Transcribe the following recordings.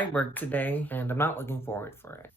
I work today and I'm not looking forward for it.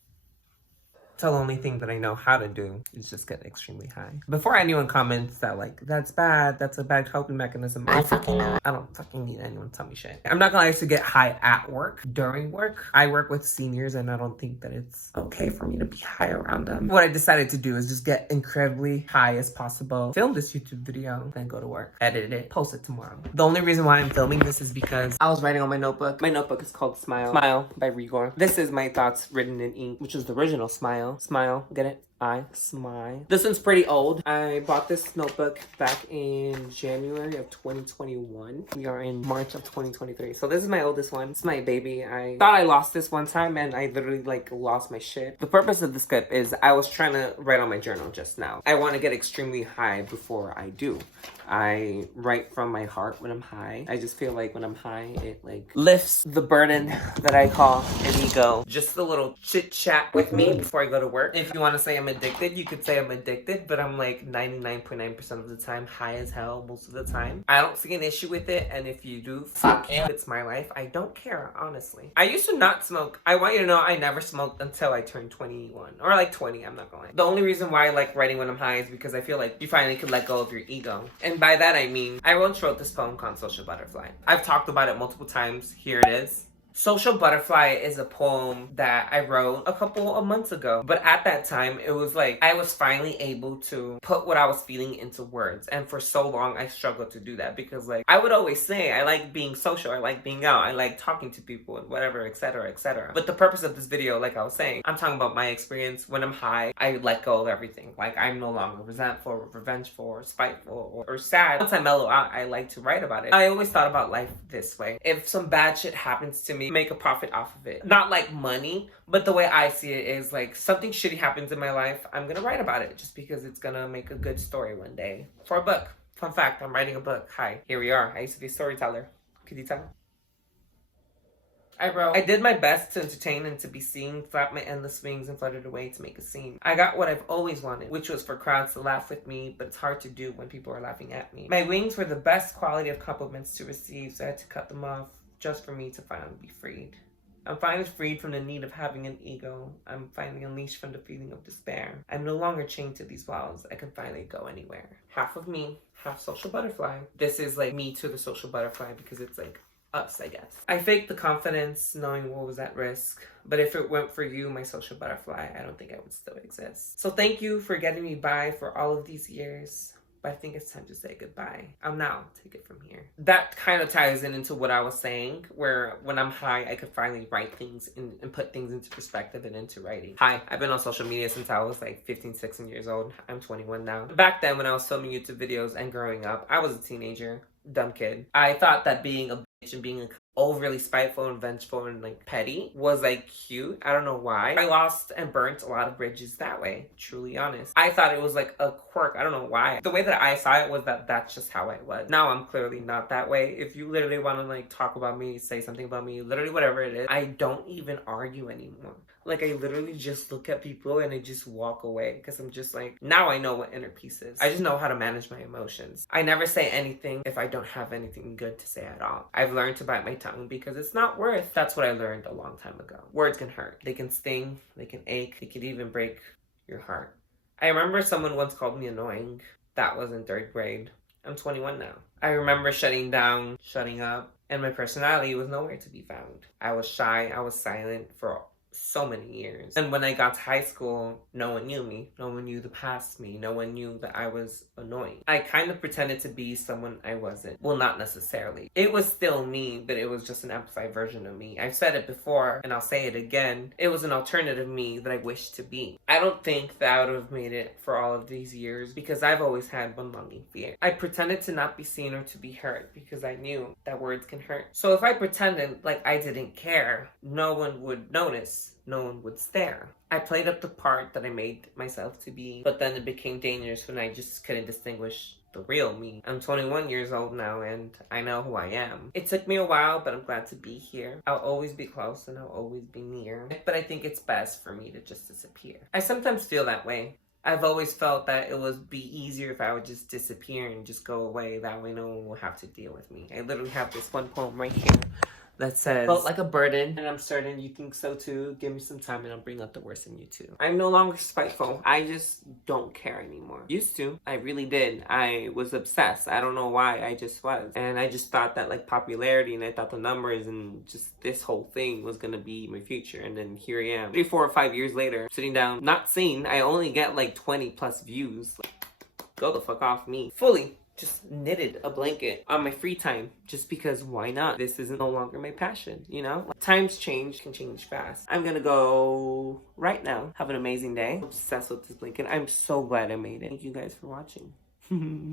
The only thing that I know how to do is just get extremely high. Before anyone comments that like, that's bad, that's a bad coping mechanism, I fucking know. I don't fucking need anyone to tell me shit. I'm not gonna actually get high at work, during work. I work with seniors and I don't think that it's okay for me to be high around them. What I decided to do is just get incredibly high as possible, film this YouTube video, then go to work, edit it, post it tomorrow. The only reason why I'm filming this is because I was writing on my notebook. My notebook is called Smile. Smile by Rigor. This is my thoughts written in ink, which is the original Smile. Smile, get it? I smile. This one's pretty old. I bought this notebook back in January of 2021. We are in March of 2023. So this is my oldest one. It's my baby. I thought I lost this one time and I literally like lost my shit. The purpose of this clip is I was trying to write on my journal just now. I want to get extremely high before I do. I write from my heart when I'm high. I just feel like when I'm high, it like lifts the burden that I call an ego. Just a little chit chat with me before I go to work. If you want to say I'm addicted, you could say I'm addicted, but I'm like 99.9% of the time high as hell most of the time. I don't see an issue with it, and if you do, fuck you. It's my life. I don't care, honestly. I used to not smoke. I want you to know I never smoked until I turned 21 or like 20. I'm not gonna lie. The only reason why I like writing when I'm high is because I feel like you finally could let go of your ego. And by that I mean, I once wrote this poem called Social Butterfly. I've talked about it multiple times. Here it is. Social Butterfly is a poem that I wrote a couple of months ago. But at that time, it was like I was finally able to put what I was feeling into words. And for so long, I struggled to do that because like I would always say, I like being social, I like being out, I like talking to people and whatever, etc., etc. But the purpose of this video, like I was saying, I'm talking about my experience when I'm high. I let go of everything. Like I'm no longer resentful or revengeful or spiteful or sad. Once I mellow out, I like to write about it. I always thought about life this way. If some bad shit happens to me, make a profit off of it. Not like money, but the way I see it is like something shitty happens in my life, I'm gonna write about it just because it's gonna make a good story one day. For a book. Fun fact, I'm writing a book. Hi, here we are. I used to be a storyteller. Could you tell? I did my best to entertain and to be seen, flapped my endless wings and fluttered away to make a scene. I got what I've always wanted, which was for crowds to laugh with me, but it's hard to do when people are laughing at me. My wings were the best quality of compliments to receive, so I had to cut them off just for me to finally be freed. I'm finally freed from the need of having an ego. I'm finally unleashed from the feeling of despair. I'm no longer chained to these walls. I can finally go anywhere. Half of me, half social butterfly. This is like me to the social butterfly because it's like us, I guess. I faked the confidence knowing what was at risk, but if it weren't for you, my social butterfly, I don't think I would still exist. So thank you for getting me by for all of these years. But I think it's time to say goodbye. I'm now, take it from here. That kind of ties into what I was saying, where when I'm high, I could finally write things and put things into perspective and into writing. Hi, I've been on social media since I was like 15, 16 years old. I'm 21 now. Back then, when I was filming YouTube videos and growing up, I was a teenager, dumb kid. I thought that being a bitch and being overly spiteful and vengeful and like petty was like cute. I don't know why. I lost and burnt a lot of bridges that way, truly honest. I thought it was like a quirk. I don't know why. The way that I saw it was that that's just how I was. Now I'm clearly not that way. If you literally want to like talk about me, say something about me, literally whatever it is, I don't even argue anymore. Like I literally just look at people and I just walk away because I'm just like, now I know what inner peace is. I just know how to manage my emotions. I never say anything if I don't have anything good to say at all. I've learned to bite my tongue because it's not worth. That's what I learned a long time ago. Words can hurt. They can sting. They can ache. They can even break your heart. I remember someone once called me annoying. That was in 3rd grade. I'm 21 now. I remember shutting down, shutting up, and my personality was nowhere to be found. I was shy. I was silent for so many years. And when I got to high school, no one knew me. No one knew the past me. No one knew that I was annoying. I kind of pretended to be someone I wasn't. Well, not necessarily. It was still me, but it was just an amplified version of me. I've said it before, and I'll say it again. It was an alternative me that I wished to be. I don't think that I would have made it for all of these years because I've always had one longing fear. I pretended to not be seen or to be hurt because I knew that words can hurt. So if I pretended like I didn't care, no one would notice. No one would stare. I played up the part that I made myself to be, but then it became dangerous when I just couldn't distinguish the real me. I'm 21 years old now and I know who I am. It took me a while, but I'm glad to be here. I'll always be close and I'll always be near. But I think it's best for me to just disappear. I sometimes feel that way. I've always felt that it would be easier if I would just disappear and just go away. That way no one will have to deal with me. I literally have this one poem right here that says, felt like a burden, and I'm certain you think so too. Give me some time and I'll bring out the worst in you too. I'm no longer spiteful. I just don't care anymore. Used to. I really did. I was obsessed. I don't know why. I just was. And I just thought that like popularity, and I thought the numbers and just this whole thing was gonna be my future. And then here I am, 3, 4, or 5 years later, sitting down, not seen. I only get like 20 plus views. Like, go the fuck off me. Fully just knitted a blanket on my free time just because why not? This isn't no longer my passion, you know? Times change, can change fast. I'm gonna go right now. Have an amazing day. I'm obsessed with this blanket. I'm so glad I made it. Thank you guys for watching.